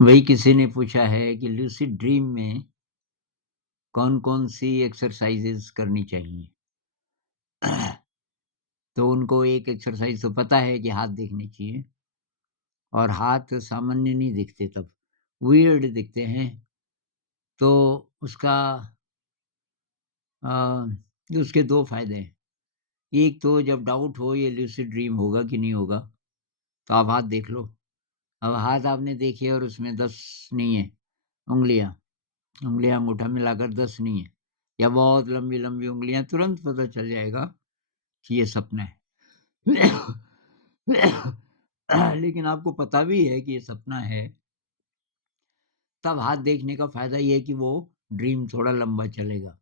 वही किसी ने पूछा है कि लूसिड ड्रीम में कौन-कौन सी एक्सरसाइज़ेज़ करनी चाहिए? तो उनको एक एक्सरसाइज़ तो पता है कि हाथ देखने चाहिए और हाथ सामान्य नहीं दिखते तब, वियर्ड दिखते हैं। तो उसका उसके 2 फ़ायदे हैं। एक तो जब डाउट हो ये लूसिड ड्रीम होगा कि नहीं होगा, तो आप हाथ देख लो। अब हाथ आपने देखे और उसमें 10 नहीं है उँगलियाँ, उँगलियाँ अंगूठा मिलाकर 10 नहीं है या बहुत लंबी-लंबी उँगलियाँ, तुरंत पता चल जाएगा कि ये सपना है। लेकिन आपको पता भी है कि ये सपना है, तब हाथ देखने का फ़ायदा ये है कि वो ड्रीम थोड़ा लंबा चलेगा।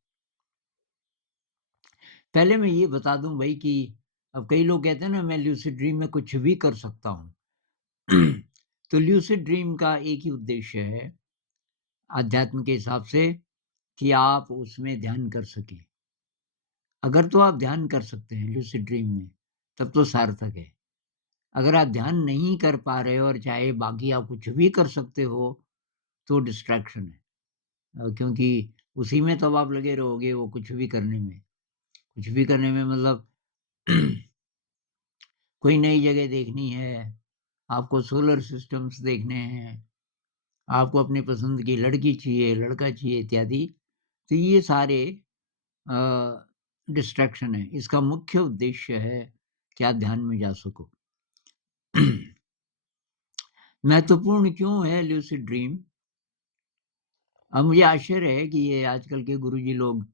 पहले मैं ये बता दूँ भई कि अब कई लोग कहते हैं ना मैं ल्यूसिड ड्रीम में कुछ भी कर सकता हूँ। तो ल्यूसिड ड्रीम का एक ही उद्देश्य है, अध्यात्म के हिसाब से, कि आप उसमें ध्यान कर सकें। अगर तो आप ध्यान कर सकते हैं ल्यूसिड ड्रीम में, तब तो सार्थक है। अगर आप ध्यान नहीं कर पा रहे हो और चाहे बाकी आप कुछ भी कर सकते हो, तो डिस्ट्रैक्शन है। क्योंकि उसी में तब आप लगे रहोगे वो कुछ भी करने में। कुछ भी करने में मतलब कोई नई जगह देखनी है, आपको सोलर सिस्टम्स देखने हैं, आपको अपनी पसंद की लड़की चाहिए, लड़का चाहिए इत्यादि। तो ये सारे अ, डिस्ट्रैक्शन है। इसका मुख्य उद्देश्य है कि आप ध्यान में जा सको। महत्वपूर्ण क्यों है लूसिड ड्रीम? अब मुझे आश्चर्य है कि ये आजकल के गुरुजी लोग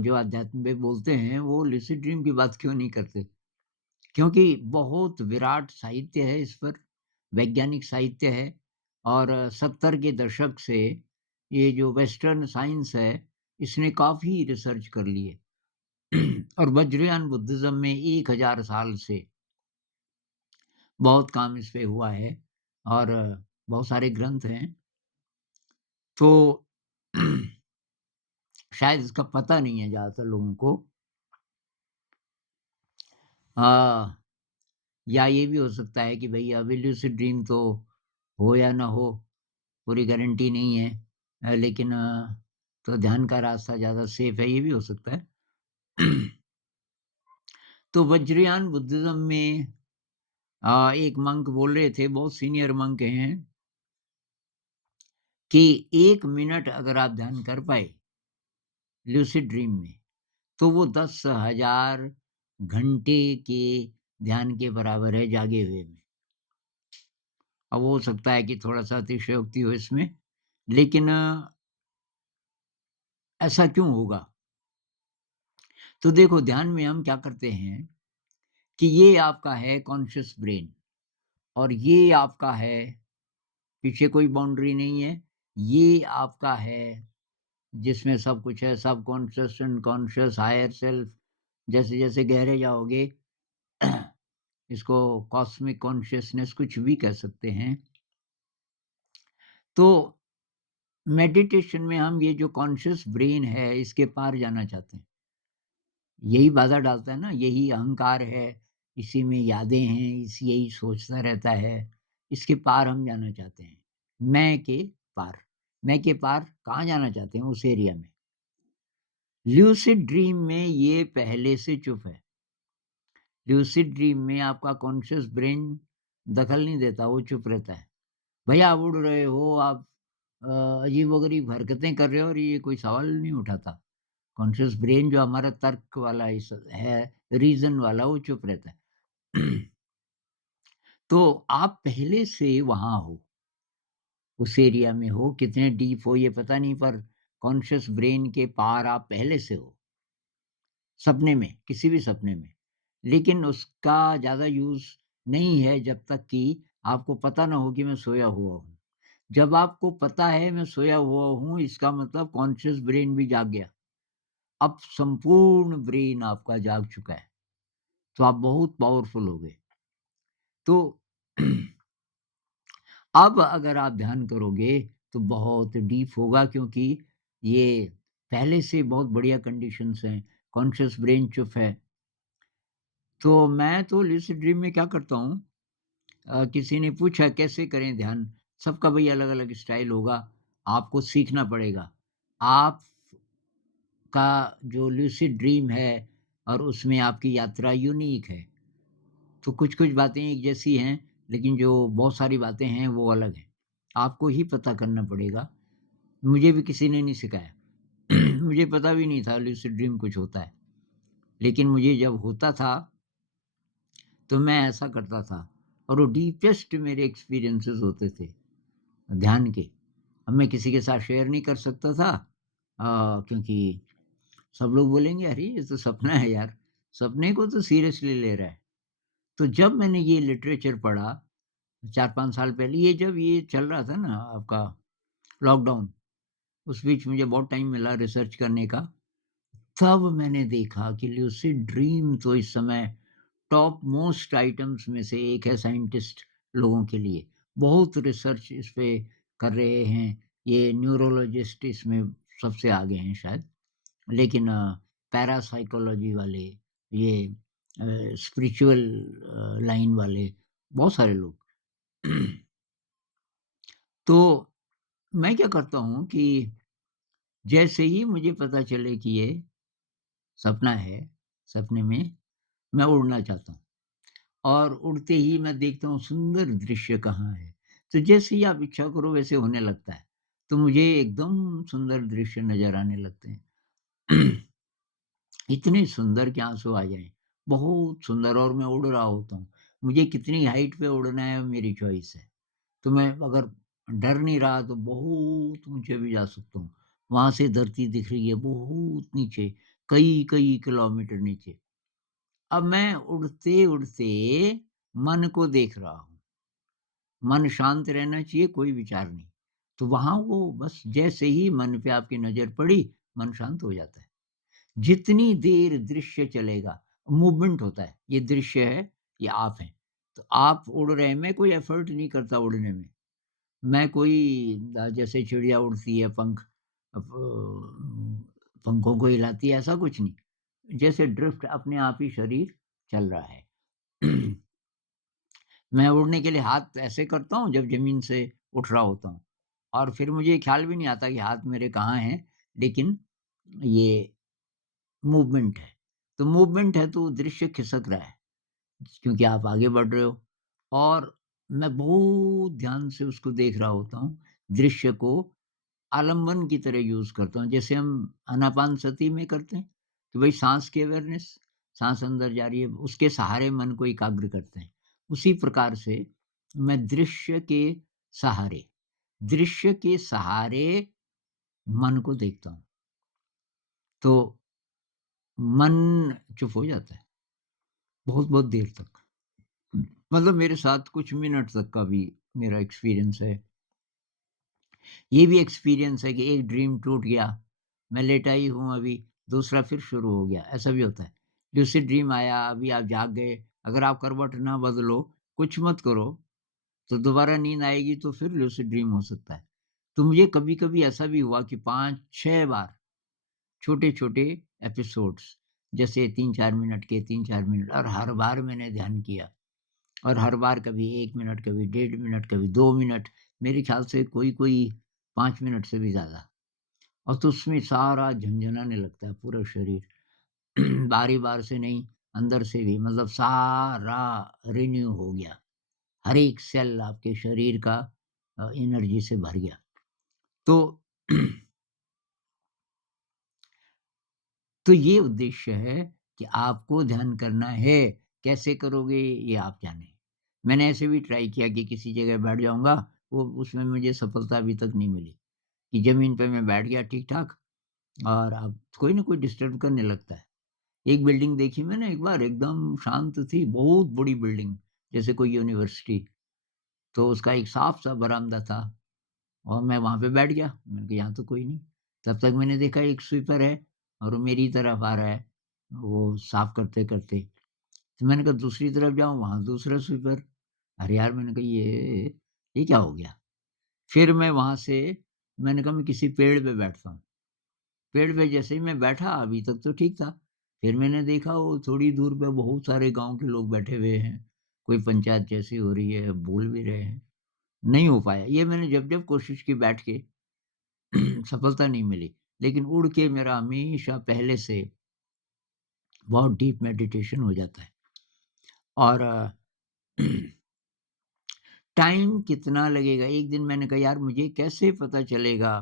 जो अध्यात्म में बोलते हैं, वो लूसिड ड्रीम की बात क्यों नहीं करते? क्योंकि बहुत विराट साहित्य है इस पर, वैज्ञानिक साहित्य है और 70 के दशक से ये जो वेस्टर्न साइंस है, इसने काफ़ी रिसर्च कर ली है। और वज्रयान बुद्धिज़्म में 1000 साल से बहुत काम इस पे हुआ है और बहुत सारे ग्रंथ हैं। तो शायद इसका पता नहीं है ज़्यादातर लोगों को। हाँ, या ये भी हो सकता है कि भई अभी लूसिड ड्रीम तो हो या ना हो, पूरी गारंटी नहीं है। लेकिन तो ध्यान का रास्ता ज़्यादा सेफ है, ये भी हो सकता है। तो वज्रयान बुद्धिज़्म में एक मंक बोल रहे थे, बहुत सीनियर मंक हैं, कि 1 मिनट अगर आप ध्यान कर पाए लूसिड ड्रीम में, तो वो 10,000 घंटे के ध्यान के बराबर है जागे हुए में। अब हो सकता है कि थोड़ा-सा अतिशयोक्ति हो इसमें, लेकिन ऐसा क्यों होगा? तो देखो ध्यान में हम क्या करते हैं कि ये आपका है कॉन्शियस ब्रेन और ये आपका है, पीछे कोई बाउंड्री नहीं है, ये आपका है जिसमें सब कुछ है, सबकॉन्शियस, अनकॉन्शियस, हायर सेल्फ, जैसे-जैसे गहरे जाओगे इसको कॉस्मिक कॉन्शियसनेस कुछ भी कह सकते हैं। तो मेडिटेशन में हम ये जो कॉन्शियस ब्रेन है, इसके पार जाना चाहते हैं। यही बाधा डालता है ना, यही अहंकार है, इसी में यादें हैं, यही सोचता रहता है, इसके पार हम जाना चाहते हैं। मैं के पार। मैं के पार कहाँ जाना चाहते हैं? उस एरिया में। ल्यूसिड ड्रीम में ये पहले से चुप है। ल्यूसिड ड्रीम में आपका कॉन्शियस ब्रेन दखल नहीं देता, वो चुप रहता है। भैया आप उड़ रहे हो, आप अजीब-ओ-गरीब हरकतें कर रहे हो और ये कोई सवाल नहीं उठाता। कॉन्शियस ब्रेन जो हमारा तर्क वाला है, रीज़न वाला, वो चुप रहता है। तो आप पहले से वहाँ हो, उस एरिया में हो, कितने डीप हो ये पता नहीं, पर कॉन्शियस ब्रेन के पार आप पहले से हो, सपने में, किसी भी सपने में। लेकिन उसका ज़्यादा यूज़ नहीं है जब तक कि आपको पता ना हो कि मैं सोया हुआ हूँ। जब आपको पता है मैं सोया हुआ हूँ, इसका मतलब कॉन्शियस ब्रेन भी जाग गया। अब संपूर्ण ब्रेन आपका जाग चुका है, तो आप बहुत पावरफुल हो गए। तो अब अगर आप ध्यान करोगे तो बहुत डीप होगा, क्योंकि ये पहले से बहुत बढ़िया कंडीशंस हैं, कॉन्शियस ब्रेन चुप है। तो मैं तो लूसिड ड्रीम में क्या करता हूँ, किसी ने पूछा कैसे करें ध्यान? सबका भई अलग-अलग स्टाइल होगा, आपको सीखना पड़ेगा। आपका जो लूसिड ड्रीम है और उसमें आपकी यात्रा यूनिक है। तो कुछ-कुछ बातें एक जैसी हैं, लेकिन जो बहुत सारी बातें हैं वो अलग हैं। आपको ही पता करना पड़ेगा। मुझे भी किसी ने नहीं सिखाया। मुझे पता भी नहीं था लूसिड ड्रीम कुछ होता है। लेकिन मुझे जब होता था, तो मैं ऐसा करता था और वो डीपेस्ट मेरे एक्सपीरियंसेस होते थे, ध्यान के। अब मैं किसी के साथ शेयर नहीं कर सकता था क्योंकि सब लोग बोलेंगे, "अरे! ये तो सपना है यार, सपने को तो सीरियसली ले रहा है।" तो जब मैंने ये लिटरेचर पढ़ा 4-5 साल पहले, ये जब ये चल रहा था ना आपका लॉकडाउन, उस बीच मुझे बहुत टाइम मिला रिसर्च करने का। तब मैंने देखा कि लूसिड ड्रीम तो इस समय टॉप मोस्ट आइटम्स में से एक है साइंटिस्ट लोगों के लिए। बहुत रिसर्च इस पे कर रहे हैं। ये न्यूरोलॉजिस्ट इसमें सबसे आगे हैं शायद। लेकिन पैरासाइकोलॉजी वाले, ये स्पिरिचुअल लाइन वाले, बहुत सारे लोग। तो मैं क्या करता हूँ कि जैसे ही मुझे पता चले कि ये सपना है, सपने में मैं उड़ना चाहता हूँ और उड़ते ही मैं देखता हूँ सुंदर दृश्य कहाँ है। तो जैसे ही आप इच्छा करो वैसे होने लगता है। तो मुझे एकदम सुंदर दृश्य नज़र आने लगते हैं। इतने सुंदर कि आँसू आ जाएँ। बहुत सुंदर और मैं उड़ रहा होता हूँ। मुझे कितनी हाइट पे उड़ना है मेरी चॉइस है। तो मैं अगर डर नहीं रहा तो बहुत ऊँचे भी जा सकता हूँ। वहाँ से धरती दिख रही है बहुत नीचे, कई-कई किलोमीटर नीचे। अब मैं उड़ते-उड़ते मन को देख रहा हूँ। मन शांत रहना चाहिए, कोई विचार नहीं। तो वहाँ वो बस जैसे ही मन पे आपकी नज़र पड़ी, मन शांत हो जाता है। जितनी देर दृश्य चलेगा, मूवमेंट होता है, ये दृश्य है, ये आप हैं। तो आप उड़ रहे हैं, मैं कोई एफर्ट नहीं करता उड़ने में। मैं कोई जैसे चिड़िया उड़ती है पंखों को हिलाती है, ऐसा कुछ नहीं। जैसे ड्रिफ्ट अपने आप ही शरीर चल रहा है। मैं उड़ने के लिए हाथ ऐसे करता हूँ जब ज़मीन से उठ रहा होता हूँ और फिर मुझे ख़्याल भी नहीं आता कि हाथ मेरे कहाँ हैं, लेकिन ये मूवमेंट है। तो मूवमेंट है तो दृश्य खिसक रहा है, क्योंकि आप आगे बढ़ रहे हो और मैं बहुत ध्यान से उसको देख रहा होता हूँ। दृश्य को आलंबन की तरह यूज़ करता हूँ। जैसे हम आनापानसति में करते हैं कि भई साँस की अवेयरनेस, साँस अंदर जा रही है, उसके सहारे मन को एकाग्र करते हैं। उसी प्रकार से मैं दृश्य के सहारे मन को देखता हूँ। तो मन चुप हो जाता है, बहुत-बहुत देर तक। मतलब मेरे साथ कुछ मिनट तक का भी मेरा एक्सपीरियंस है। ये भी एक्सपीरियंस है कि एक ड्रीम टूट गया, मैं लेटा ही हूँ अभी, दूसरा फिर शुरू हो गया, ऐसा भी होता है। लूसिड ड्रीम आया, अभी आप जाग गए, अगर आप करवट ना बदलो, कुछ मत करो, तो दोबारा नींद आएगी तो फिर लूसिड ड्रीम हो सकता है। तो मुझे कभी-कभी ऐसा भी हुआ कि 5-6 बार छोटे-छोटे एपिसोड्स जैसे 3-4 मिनट के, 3-4 मिनट और हर बार मैंने ध्यान किया। और हर बार कभी 1 मिनट, कभी 1.5 मिनट, कभी 2 मिनट, मेरे ख़्याल से कोई-कोई 5 मिनट से भी ज़्यादा। और तो उसमें सारा झनझनाने लगता है पूरा शरीर। बारी-बार से नहीं, अंदर से भी मतलब सारा रिन्यू हो गया। हर एक सेल आपके शरीर का एनर्जी से भर गया। तो तो ये उद्देश्य है कि आपको ध्यान करना है, कैसे करोगे ये आप जानें। मैंने ऐसे भी ट्राई किया कि किसी जगह बैठ जाऊँगा, वो उसमें मुझे सफलता अभी तक नहीं मिली, कि ज़मीन पे मैं बैठ गया ठीक-ठाक और अब कोई न कोई डिस्टर्ब करने लगता है। एक बिल्डिंग देखी मैंने एक बार एकदम शांत थी, बहुत बड़ी बिल्डिंग, जैसे कोई यूनिवर्सिटी, तो उसका एक साफ-सा बरामदा था और मैं वहाँ पे बैठ गया। मैंने कहा यहाँ तो कोई नहीं। तब तक मैंने देखा एक स्वीपर है और वो मेरी तरफ आ रहा है, वो साफ करते-करते। तो मैंने कहा दूसरी तरफ जाऊँ, वहाँ दूसरा स्वीपर। अरे यार! मैंने कहा ये क्या हो गया? फिर मैं वहाँ से मैंने कहा मैं किसी पेड़ पे बैठता हूँ। पेड़ पे जैसे ही मैं बैठा अभी तक तो ठीक था। फिर मैंने देखा वो थोड़ी दूर पे बहुत सारे गाँव के लोग बैठे हुए हैं। कोई पंचायत जैसी हो रही है, बोल भी रहे हैं। नहीं हो पाया। ये मैंने जब-जब कोशिश की बैठ के सफलता नहीं मिली। लेकिन उड़ के मेरा हमेशा पहले से बहुत डीप मेडिटेशन हो जाता है। और टाइम कितना लगेगा? एक दिन मैंने कहा यार मुझे कैसे पता चलेगा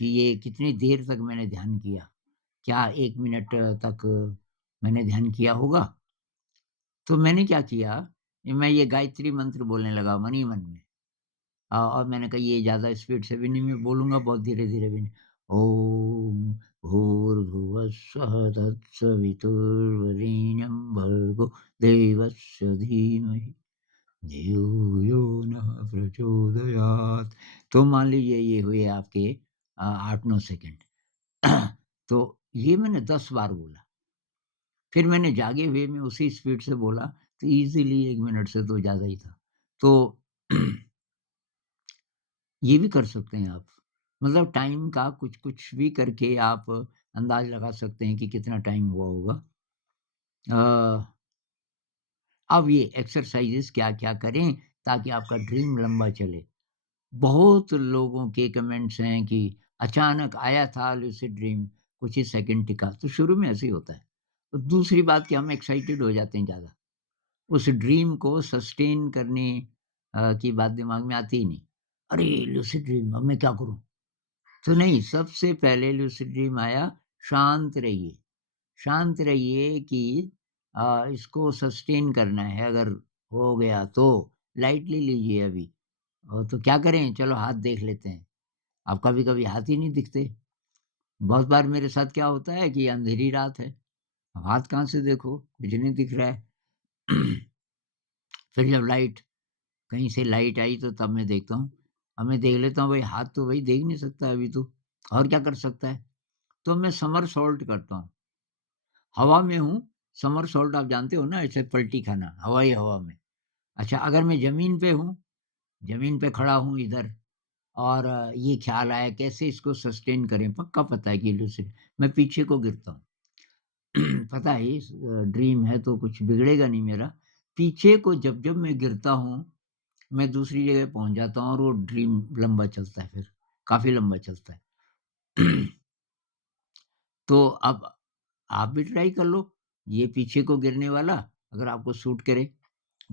कि ये कितनी देर तक मैंने ध्यान किया? क्या 1 मिनट तक मैंने ध्यान किया होगा? तो मैंने क्या किया, मैं ये गायत्री मंत्र बोलने लगा मन ही मन में। और मैंने कहा ये ज़्यादा स्पीड से भी नहीं मैं बोलूँगा, बहुत धीरे-धीरे भी नहीं। ओम भूर्भुवस्सुः तत्सवितुर्वरेण्यं भर्गो देवस्य धीमहि धियो यो नः प्रचोदयात्। तो मान लीजिए ये हुए आपके 8-9 सेकंड। तो ये मैंने 10 बार बोला। फिर मैंने जागे हुए में उसी स्पीड से बोला, तो ईज़िली 1 मिनट से तो ज़्यादा ही था। तो ये भी कर सकते हैं आप। मतलब टाइम का कुछ-कुछ भी करके आप अंदाज़ लगा सकते हैं कि कितना टाइम हुआ होगा। अ, अब ये एक्सरसाइज़ेज़ क्या-क्या करें ताकि आपका ड्रीम लंबा चले। बहुत लोगों के कमेंट्स हैं कि अचानक आया था लूसिड ड्रीम, कुछ ही सेकंड टिका, तो शुरू में ऐसे ही होता है। तो दूसरी बात कि हम एक्साइटेड हो जाते हैं ज़्यादा। उस ड्रीम को सस्टेन करने की बात दिमाग में आती ही नहीं। अरे! लूसिड ड्रीम अब मैं क्या करूँ? तो नहीं, सबसे पहले लूसिड ड्रीम आया, शांत रहिए। शांत रहिए कि इसको सस्टेन करना है, अगर हो गया तो लाइटली लीजिए अभी। तो क्या करें? चलो हाथ देख लेते हैं। अब कभी-कभी हाथ ही नहीं दिखते। बहुत बार मेरे साथ क्या होता है कि अंधेरी रात है, अब हाथ कहाँ से देखो? कुछ नहीं दिख रहा है। फिर जब लाइट कहीं से लाइट आई तो तब मैं देखता हूँ। अब मैं देख लेता हूँ भाई हाथ तो भाई देख नहीं सकता अभी तो, और क्या कर सकता है? तो मैं समरसॉल्ट करता हूँ। हवा में हूँ, समरसॉल्ट आप जानते हो ना ऐसे पलटी खाना, हवाई हवा में। अच्छा अगर मैं ज़मीन पे हूँ, ज़मीन पे खड़ा हूँ इधर और ये ख़्याल आया कैसे इसको सस्टेन करें, पक्का पता है कि लूसिड मैं पीछे को गिरता हूँ। पता है इस ड्रीम है तो कुछ बिगड़ेगा नहीं मेरा। पीछे को जब-जब मैं गिरता हूँ, मैं दूसरी जगह पहुँच जाता हूँ और वो ड्रीम लंबा चलता है फिर, काफ़ी लंबा चलता है। तो अब आप भी ट्राई कर लो, ये पीछे को गिरने वाला अगर आपको सूट करे।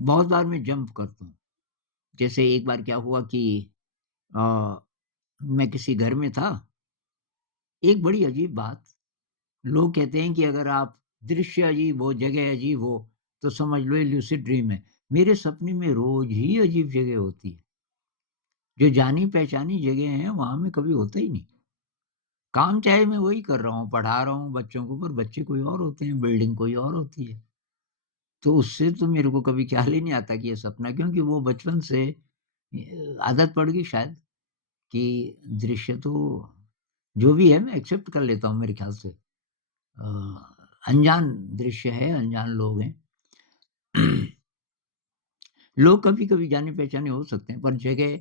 बहुत बार मैं जंप करता हूँ। जैसे एक बार क्या हुआ कि अ, मैं किसी घर में था, एक बड़ी अजीब बात, लोग कहते हैं कि अगर आप दृश्य अजीब हो, जगह अजीब हो, तो समझ लो ये लूसिड ड्रीम है। मेरे सपने में रोज़ ही अजीब जगह होती है। जो जानी-पहचानी जगह हैं, वहाँ मैं कभी होता ही नहीं। काम चाहे मैं वही कर रहा हूँ, पढ़ा रहा हूँ बच्चों को, पर बच्चे कोई और होते हैं, बिल्डिंग कोई और होती है। तो उससे तो मेरे को कभी ख़्याल ही नहीं आता कि ये सपना क्योंकि वो बचपन से आदत पड़ गई शायद कि दृश्य तो जो भी है मैं एक्सेप्ट कर लेता हूँ मेरे ख़्याल से। अनजान दृश्य है, अनजान लोग हैं। लोग कभी-कभी जाने-पहचाने हो सकते हैं, पर जगह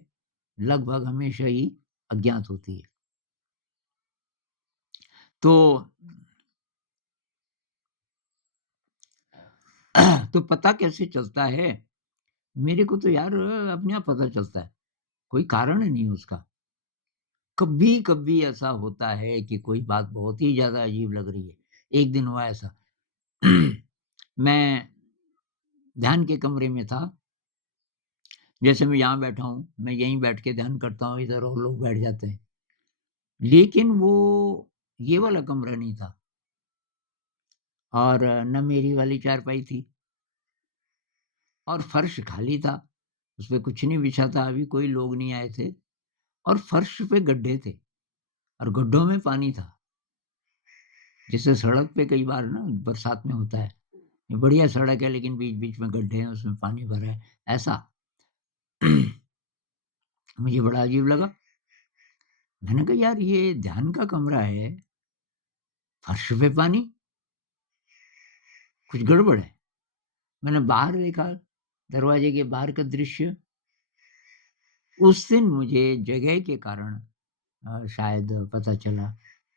लगभग हमेशा ही अज्ञात होती है। तो तो पता कैसे चलता है? मेरे को तो यार अपने आप पता चलता है, कोई कारण नहीं उसका। कभी-कभी ऐसा होता है कि कोई बात बहुत ही ज़्यादा अजीब लग रही है। एक दिन हुआ ऐसा, मैं ध्यान के कमरे में था, जैसे मैं यहाँ बैठा हूँ, मैं यहीं बैठ के ध्यान करता हूँ, इधर और लोग बैठ जाते हैं। लेकिन वो ये वाला कमरा नहीं था और न मेरी वाली चारपाई थी और फर्श खाली था, उसपे कुछ नहीं बिछा था, अभी कोई लोग नहीं आए थे और फर्श पे गड्ढे थे और गड्ढों में पानी था। जैसे सड़क पे कई बार ना बरसात में होता है, ये बढ़िया सड़क है लेकिन बीच-बीच में गड्ढे हैं, उसमें पानी भरा है, ऐसा। मुझे बड़ा अजीब लगा। मैंने कहा यार ये ध्यान का कमरा है, फर्श पे पानी, कुछ गड़बड़ है। मैंने बाहर देखा, दरवाजे के बाहर का दृश्य, उस दिन मुझे जगह के कारण शायद पता चला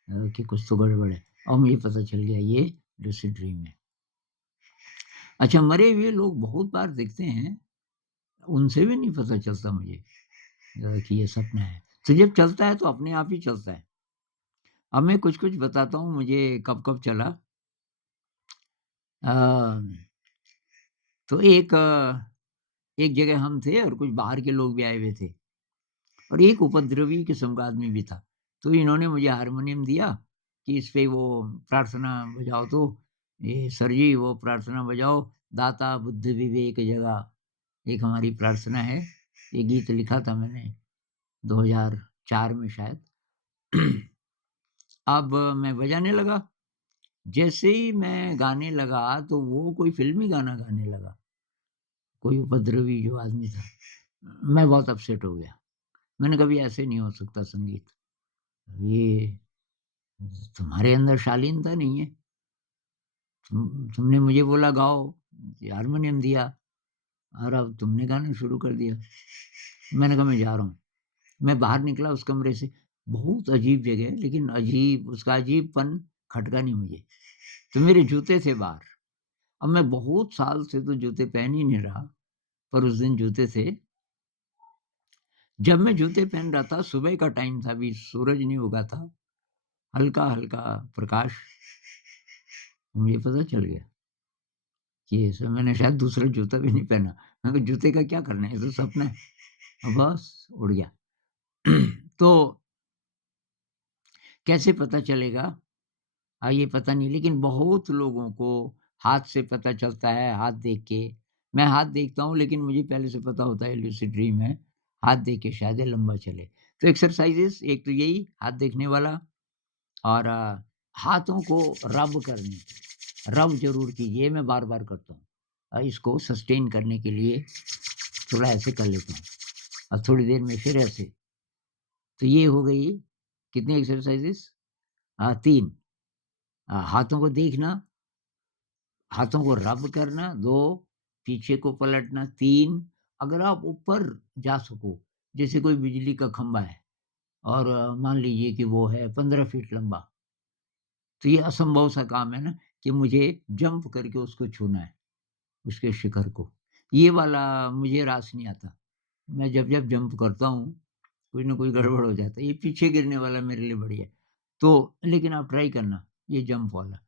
कि कुछ तो गड़बड़ है और मुझे पता चल गया ये लूसिड ड्रीम है। अच्छा मरे हुए लोग बहुत बार दिखते हैं, उनसे भी नहीं पता चलता मुझे। कि ये सपना है। तो जब चलता है तो अपने आप ही चलता है। अब मैं कुछ-कुछ बताता हूँ मुझे कब-कब चला। अ, तो एक जगह हम थे और कुछ बाहर के लोग भी आए हुए थे और एक उपद्रवी किस्म का आदमी भी था। तो इन्होंने मुझे हारमोनियम दिया कि इस पे वो प्रार्थना बजाओ तो, ये सर जी वो प्रार्थना बजाओ, दाता बुद्ध विवेक जगा, एक हमारी प्रार्थना है। ये गीत लिखा था मैंने 2004 में शायद। अब मैं बजाने लगा। जैसे ही मैं गाने लगा तो वो कोई फ़िल्मी गाना गाने लगा, कोई उपद्रवी जो आदमी था। मैं बहुत अपसेट हो गया। मैंने कहा भई ऐसे नहीं हो सकता संगीत। ये तुम्हारे अंदर शालीनता नहीं है। तुमने मुझे बोला गाओ, हारमोनियम दिया और अब तुमने गाना शुरू कर दिया। मैंने कहा मैं जा रहा हूँ। मैं बाहर निकला उस कमरे से, बहुत अजीब जगह लेकिन अजीब उसका अजीबपन खटका नहीं मुझे। तो मेरे जूते थे बाहर। अब मैं बहुत साल से तो जूते पहन ही नहीं रहा, पर उस दिन जूते थे। जब मैं जूते पहन रहा था, सुबह का टाइम था, अभी सूरज नहीं उगा था, हल्का-हल्का प्रकाश, मुझे पता चल गया कि ऐसा मैंने शायद दूसरा जूता भी नहीं पहना। मैंने कहा जूते का क्या करना है, ये तो सपना है। बस उड़ गया। तो कैसे पता चलेगा? ये पता नहीं लेकिन बहुत लोगों को हाथ से पता चलता है, हाथ देख के। मैं हाथ देखता हूँ लेकिन मुझे पहले से पता होता है लूसिड ड्रीम है, हाथ देख के शायद ये लंबा चले। तो एक्सरसाइज़ेज़ एक तो यही हाथ देखने वाला और हाथों को रब करने, रब ज़रूर कीजिए, मैं बार-बार करता हूँ। इसको सस्टेन करने के लिए थोड़ा ऐसे कर लेता हूँ और थोड़ी देर में फिर ऐसे। तो ये हो गई कितनी एक्सरसाइज़ेज़ 3 हाथों को देखना, हाथों को रब करना 2, पीछे को पलटना 3, अगर आप ऊपर जा सको, जैसे कोई बिजली का खंभा है और मान लीजिए कि वो है 15 फीट लंबा, तो ये असंभव सा काम है ना कि मुझे जंप करके उसको छूना है, उसके शिखर को। ये वाला मुझे रास नहीं आता। मैं जब जंप करता हूँ, कुछ न कुछ गड़बड़ हो जाता है। ये पीछे गिरने वाला मेरे लिए बढ़िया है। तो लेकिन आप ट्राई करना, ये जंप वाला।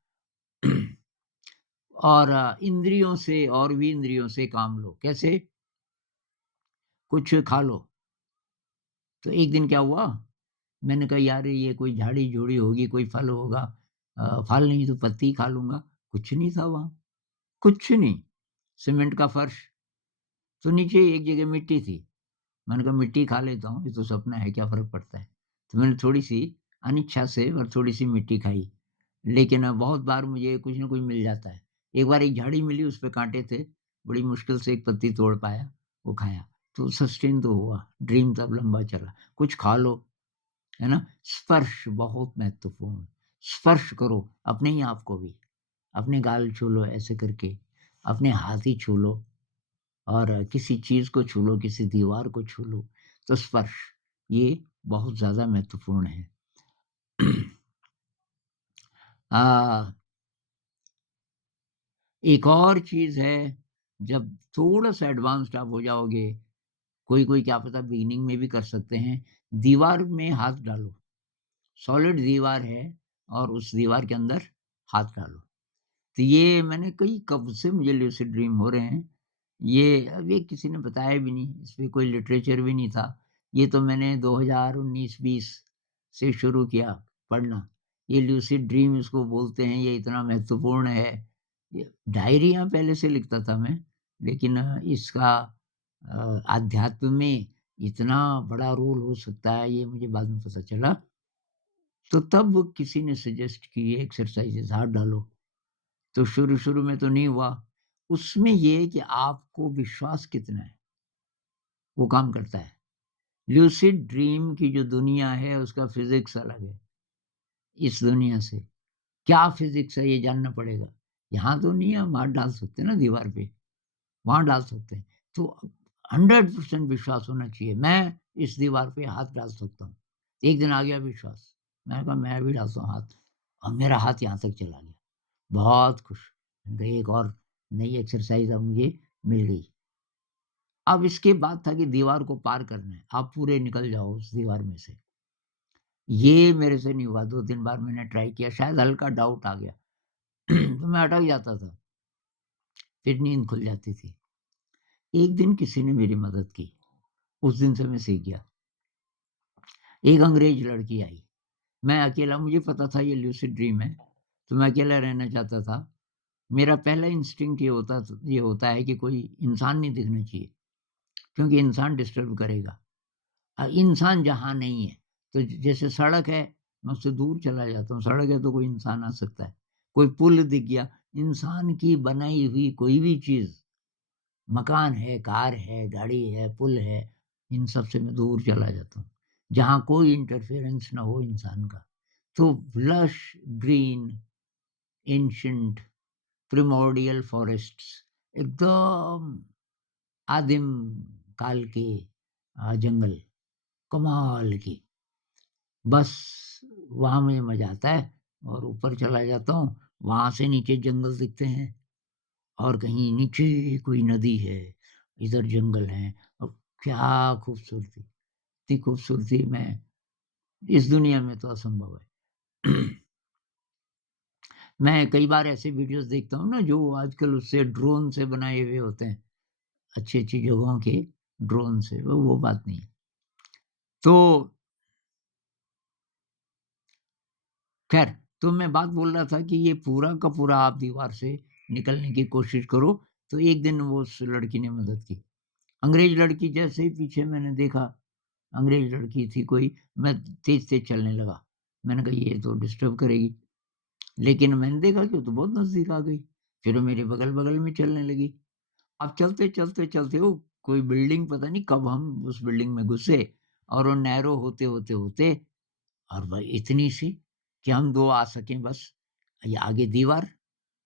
और इंद्रियों से और भी इंद्रियों से काम लो। कैसे? कुछ खा लो। तो एक दिन क्या हुआ, मैंने कहा यार ये कोई झाड़ी-झूड़ी होगी, कोई फल होगा। फल नहीं तो पत्ती खा लूँगा। कुछ नहीं था वहाँ, कुछ नहीं। सीमेंट का फर्श, तो नीचे एक जगह मिट्टी थी। मैंने कहा मिट्टी खा लेता हूँ, ये तो सपना है, क्या फ़र्क पड़ता है? तो मैंने थोड़ी-सी अनिच्छा से और थोड़ी-सी मिट्टी खाई। लेकिन बहुत बार मुझे कुछ न कुछ मिल जाता है। एक बार एक झाड़ी मिली, उस पे काँटे थे, बड़ी मुश्किल से एक पत्ती तोड़ पाया, वो खाया। तो सस्टेन तो हुआ, ड्रीम तब लंबा चला। कुछ खा लो, है ना? स्पर्श बहुत महत्वपूर्ण, स्पर्श करो अपने ही आप को भी। अपने गाल छू लो ऐसे करके, अपने हाथ ही छू लो और किसी चीज़ को छू लो, किसी दीवार को छू लो, तो स्पर्श ये बहुत ज़्यादा महत्वपूर्ण है। अ, एक और चीज़ है, जब थोड़ा-सा एडवांस्ड आप हो जाओगे, कोई-कोई क्या पता बिगिनिंग में भी कर सकते हैं, दीवार में हाथ डालो, सॉलिड दीवार है और उस दीवार के अंदर हाथ डालो। तो ये मैंने कई कब से मुझे लूसिड ड्रीम हो रहे हैं। ये अभी किसी ने बताया भी नहीं, इस पे कोई लिटरेचर भी नहीं था। ये तो मैंने 2019-20 से शुरू किया पढ़ना। ये लूसिड ड्रीम इसको बोलते हैं, ये इतना महत्वपूर्ण है। ये डायरियाँ पहले से लिखता था मैं, लेकिन इसका आध्यात्म में इतना बड़ा रोल हो सकता है, ये मुझे बाद में पता चला। तो तब किसी ने सजेस्ट की ये एक्सरसाइज़ेज़ हाथ डालो। तो शुरू-शुरू में तो नहीं हुआ। उसमें ये है कि आपको विश्वास कितना है, वो काम करता है। लूसिड ड्रीम की जो दुनिया है उसका फ़िज़िक्स अलग है, इस दुनिया से। क्या फ़िज़िक्स है ये जानना पड़ेगा। यहाँ तो नहीं हम हाथ डाल सकते ना दीवार पे, वहाँ डाल सकते हैं। तो 100% विश्वास होना चाहिए। मैं इस दीवार पे हाथ डाल सकता हूँ। एक दिन आ गया विश्वास, मैंने कहा मैं भी डालता हूँ हाथ और मेरा हाथ यहाँ तक चला गया। बहुत खुश। मैंने कहा एक और नई एक्सरसाइज़ अब मुझे मिल गई। अब इसके बाद था कि दीवार को पार करना है, आप पूरे निकल जाओ उस दीवार में से। ये मेरे से नहीं हुआ, 2-3 बार मैंने ट्राई किया, शायद हल्का डाउट आ गया, तो मैं अटक जाता था, फिर नींद खुल जाती थी। एक दिन किसी ने मेरी मदद की, उस दिन से मैं सीख गया। एक अंग्रेज लड़की आई, मैं अकेला, मुझे पता था ये लूसिड ड्रीम है, तो मैं अकेला रहना चाहता था। मेरा पहला इंस्टिंक्ट ये होता है कि कोई इंसान नहीं दिखना चाहिए, क्योंकि इंसान डिस्टर्ब करेगा। इंसान जहाँ नहीं है, तो जैसे सड़क है, मैं उससे दूर चला जाता हूँ, सड़क है तो कोई इंसान आ सकता है, कोई पुल दिख गया, इंसान की बनाई हुई कोई भी चीज़, मकान है, कार है, गाड़ी है, पुल है, इन सब से मैं दूर चला जाता हूँ, जहाँ कोई इंटरफेरेंस ना हो इंसान का। तो लश ग्रीन एंशिएंट प्रिमोर्डियल फॉरेस्ट्स, एकदम आदिम काल के जंगल, कमाल की। बस वहाँ मुझे मज़ा आता है और ऊपर चला जाता हूँ, वहाँ से नीचे जंगल दिखते हैं और कहीं नीचे कोई नदी है, इधर जंगल है और क्या खूबसूरती! इतनी खूबसूरती मैं इस दुनिया में तो असंभव है। मैं कई बार ऐसे वीडियोज़ देखता हूँ ना जो आजकल उससे ड्रोन से बनाए हुए होते हैं, अच्छी-अच्छी जगहों के ड्रोन से, वो बात नहीं है। तो ख़ैर, तो मैं बात बोल रहा था कि ये पूरा का पूरा आप दीवार से निकलने की कोशिश करो, तो एक दिन वो उस लड़की ने मदद की। अंग्रेज़ लड़की जैसे ही पीछे मैंने देखा, अंग्रेज़ लड़की थी कोई, मैं तेज़-तेज़ चलने लगा। मैंने कहा ये तो डिस्टर्ब करेगी, लेकिन मैंने देखा कि वो तो बहुत नज़दीक आ गई। फिर वो मेरे बगल-बगल में चलने लगी। अब चलते वो कोई बिल्डिंग, पता नहीं कब हम उस बिल्डिंग में घुसे और वो नैरो होते और भाई इतनी सी कि हम 2 आ सकें बस। ये आगे दीवार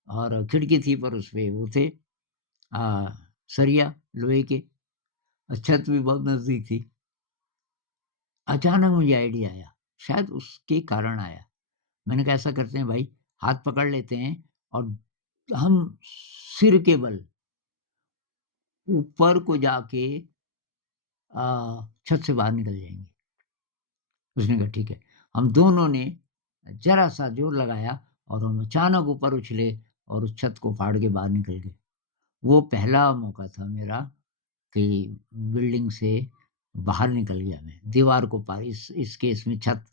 और खिड़की थी, पर उसपे वो थे सरिया लोहे के और छत भी बहुत नज़दीक थी। अचानक मुझे आइडिया आया, शायद उसके कारण आया। मैंने कहा ऐसा करते हैं भाई, हाथ पकड़ लेते हैं और हम सिर के बल ऊपर को जाके छत से बाहर निकल जाएँगे। उसने कहा ठीक है। हम दोनों ने ज़रा-सा ज़ोर लगाया और हम अचानक ऊपर उछले और उस छत को फाड़ के बाहर निकल गए। वो पहला मौका था मेरा कि बिल्डिंग से बाहर निकल गया मैं, दीवार को पार, इस केस में छत।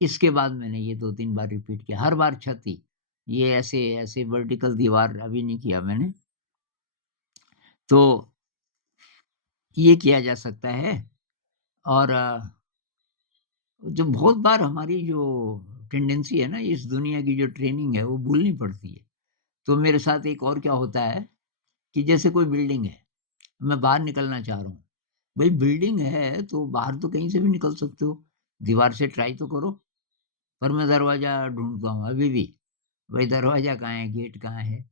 इसके बाद मैंने ये 2-3 बार रिपीट किया, हर बार छत ही। ये ऐसे वर्टिकल दीवार अभी नहीं किया मैंने। तो ये किया जा सकता है और जो बहुत बार हमारी जो टेंडेंसी है ना, इस दुनिया की जो ट्रेनिंग है, वो भूलनी पड़ती है। तो मेरे साथ एक और क्या होता है कि जैसे कोई बिल्डिंग है, मैं बाहर निकलना चाह रहा हूँ। भई बिल्डिंग है तो बाहर तो कहीं से भी निकल सकते हो, दीवार से ट्राई तो करो। पर मैं दरवाज़ा ढूँढता हूँ अभी भी, भई दरवाज़ा कहाँ है, गेट कहाँ है?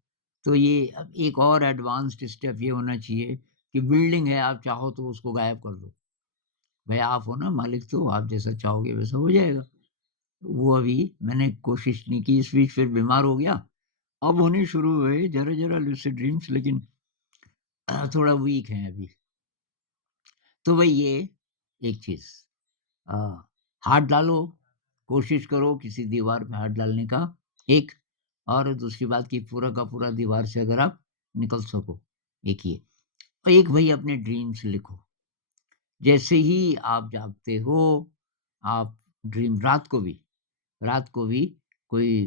तो ये अब एक और एडवांस्ड स्टेप ये होना चाहिए कि बिल्डिंग है, आप चाहो तो उसको गायब कर दो। भई आप हो ना मालिक, तो आप जैसा चाहोगे वैसा हो जाएगा। वो अभी मैंने कोशिश नहीं की, इस बीच फिर बीमार हो गया। अब होने शुरू हुए ज़रा-ज़रा लूसिड ड्रीम्स, लेकिन थोड़ा वीक हैं अभी। तो भई ये एक चीज़, अ, हाथ डालो, कोशिश करो किसी दीवार पे हाथ डालने का, एक। और दूसरी बात कि पूरा का पूरा दीवार से अगर आप निकल सको, एक ये। और एक भई अपने ड्रीम्स लिखो। जैसे ही आप जागते हो, आप ड्रीम रात को भी कोई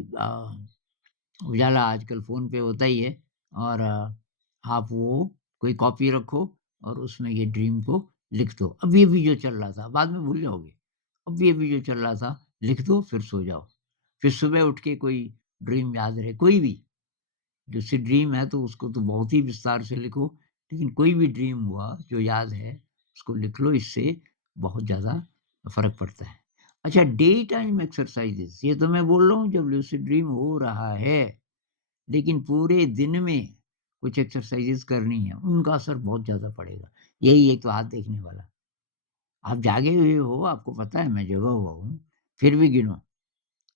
उजाला आजकल फ़ोन पे होता ही है और आप वो कोई कॉपी रखो और उसमें ये ड्रीम को लिख दो। अभी-अभी जो चल रहा था, बाद में भूल जाओगे। अभी-अभी जो चल रहा था, लिख दो फिर सो जाओ। फिर सुबह उठ के कोई ड्रीम याद रहे, कोई भी। जैसे ड्रीम है तो उसको तो बहुत ही विस्तार से लिखो, लेकिन कोई भी ड्रीम हुआ जो याद है, उसको लिख लो, इससे बहुत ज़्यादा फ़र्क पड़ता है। अच्छा, डे टाइम एक्सरसाइज़ेज़, ये तो मैं बोल रहा हूँ जब लूसिड ड्रीम हो रहा है, लेकिन पूरे दिन में कुछ एक्सरसाइज़ेज़ करनी है, उनका असर बहुत ज़्यादा पड़ेगा। यही एक तो हाथ देखने वाला, आप जागे हुए हो, आपको पता है मैं जगा हुआ हूँ, फिर भी गिनो।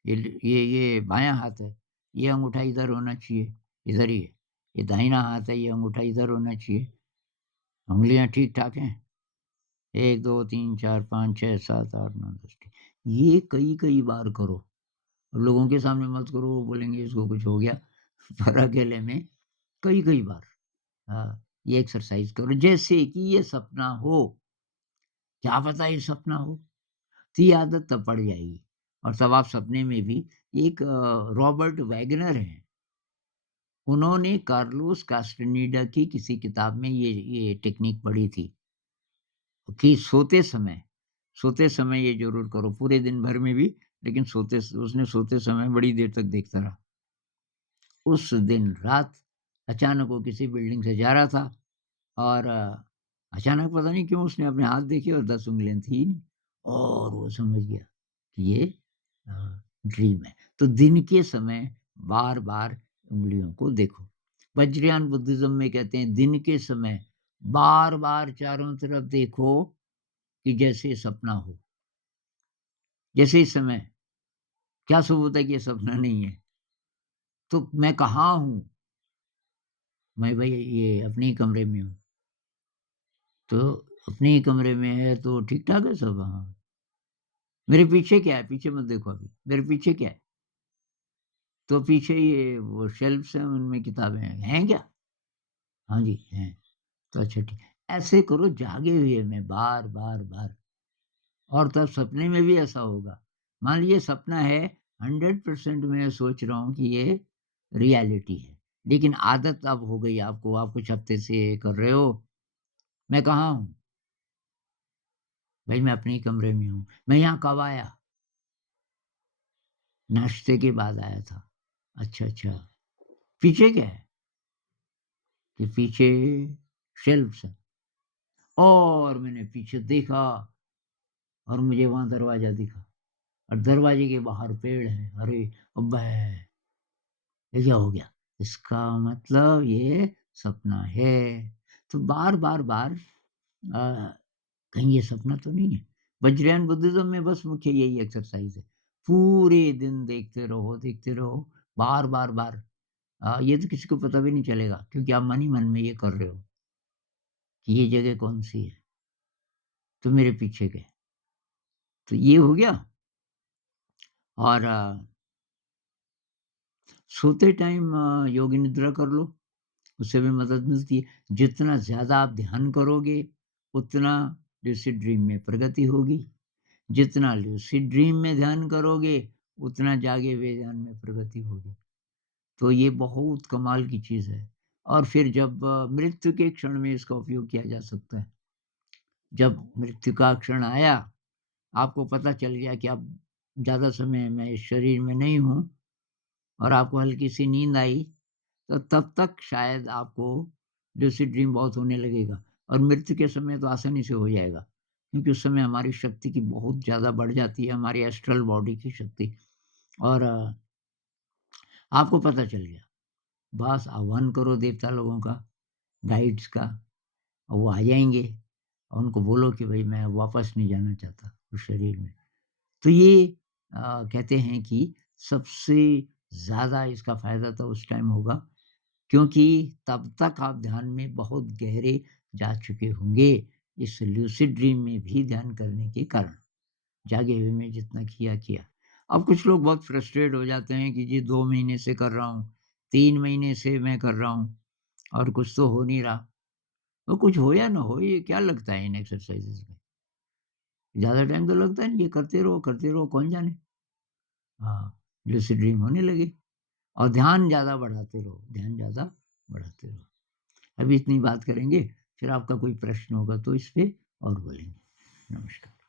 ये बायाँ हाथ है, ये अंगूठा इधर होना चाहिए, इधर ही है। ये दाहिना हाथ है, ये अंगूठा इधर होना चाहिए। उँगलियाँ ठीक-ठाक हैं? 1, 2, 3, 4, 5, 6, 7, 8, 9, 10 ठीक। ये कई-कई बार करो। लोगों के सामने मत करो, वो बोलेंगे इसको कुछ हो गया। पर अकेले में कई-कई बार ये एक्सरसाइज़ करो। जैसे कि ये सपना हो, क्या पता ये सपना हो? तो ये आदत तब पड़ जाएगी और तब आप सपने में भी एक रॉबर्ट वैगनर हैं, उन्होंने कार्लोस कास्टेनिडा की किसी किताब में ये टेक्नीक पढ़ी थी कि सोते समय ये ज़रूर करो, पूरे दिन भर में भी, लेकिन उसने सोते समय बड़ी देर तक देखता रहा। उस दिन रात अचानक वो किसी बिल्डिंग से जा रहा था और अचानक पता नहीं क्यों उसने अपने हाथ देखे और 10 उँगलियाँ थी ही नहीं और वो समझ गया कि ये ड्रीम है। तो दिन के समय बार-बार उँगलियों को देखो। वज्रयान बुद्धिज़्म में कहते हैं दिन के समय बार-बार चारों तरफ देखो कि जैसे सपना हो। जैसे इस समय क्या सबूत है कि ये सपना नहीं है? तो मैं कहाँ हूँ? मैं भई ये अपने ही कमरे में हूँ। तो अपने ही कमरे में है तो ठीक-ठाक है सब? हाँ। मेरे पीछे क्या है? पीछे मत देखो अभी। मेरे पीछे क्या है? तो पीछे ये वो शेल्फ्स हैं उनमें किताबें हैं। हैं क्या? हाँ जी, हैं। तो अच्छा ठीक। ऐसे करो जागे हुए में बार, बार, बार और तब सपने में भी ऐसा होगा। मान लीजिए सपना है 100% मैं सोच रहा हूँ कि ये रियलिटी है। लेकिन आदत अब हो गई आपको, आप कुछ हफ्ते से कर रहे हो। मैं कहाँ हूँ? भई मैं अपने ही कमरे में हूँ। मैं यहाँ कब आया? नाश्ते के बाद आया था। अच्छा, अच्छा। पीछे क्या है? कि पीछे शेल्फ्स हैं और मैंने पीछे देखा और मुझे वहाँ दरवाज़ा दिखा और दरवाजे के बाहर पेड़ हैं। अरे! अब्बे! ये क्या हो गया? इसका मतलब ये सपना है। तो बार-बार कहीं ये सपना तो नहीं है? वज्रयान बुद्धिज़्म में बस मुख्य यही एक्सरसाइज़ है। पूरे दिन देखते रहो, बार-बार। ये तो किसी को पता भी नहीं चलेगा क्योंकि आप मन ही मन में ये कर रहे हो कि ये जगह कौन-सी है? तो मेरे पीछे के। तो ये हो गया और सोते टाइम योगी निद्रा कर लो, उससे भी मदद मिलती है। जितना ज़्यादा आप ध्यान करोगे, उतना लूसिड ड्रीम में प्रगति होगी। जितना लूसिड ड्रीम में ध्यान करोगे, उतना जागे हुए ध्यान में प्रगति होगी। तो ये बहुत कमाल की चीज़ है और फिर जब मृत्यु के क्षण में इसका उपयोग किया जा सकता है। जब मृत्यु का क्षण आया, आपको पता चल गया कि अब ज़्यादा समय मैं इस शरीर में नहीं हूँ और आपको हल्की-सी नींद आई, तो तब तक शायद आपको लूसिड ड्रीम बहुत होने लगेगा और मृत्यु के समय तो आसानी से हो जाएगा, क्योंकि उस समय हमारी शक्ति की बहुत ज़्यादा बढ़ जाती है, हमारी एस्ट्रल बॉडी की शक्ति और आपको पता चल गया। बस आह्वान करो देवता लोगों का, गाइड्स का और वो आ जाएँगे और उनको बोलो कि भई मैं वापस नहीं जाना चाहता उस शरीर में। तो ये कहते हैं कि सबसे ज़्यादा इसका फ़ायदा तो उस टाइम होगा क्योंकि तब तक आप ध्यान में बहुत गहरे जा चुके होंगे, इस लूसिड ड्रीम में भी ध्यान करने के कारण। जागे हुए में जितना किया, किया। अब कुछ लोग बहुत फ्रस्ट्रेट हो जाते हैं कि जी 2 महीने से कर रहा हूँ, 3 महीने से मैं कर रहा हूँ और कुछ तो हो नहीं रहा। तो कुछ हो या ना हो, ये क्या लगता है इन एक्सरसाइज़ेज़ में? ज़्यादा टाइम तो लगता नहीं, ये करते रहो, कौन जाने? हाँ, लूसिड ड्रीम होने लगे और ध्यान ज़्यादा बढ़ाते रहो, ध्यान ज़्यादा बढ़ाते रहो। अभी इतनी बात करेंगे, फिर आपका कोई प्रश्न होगा तो इस पे और बोलेंगे। नमस्कार।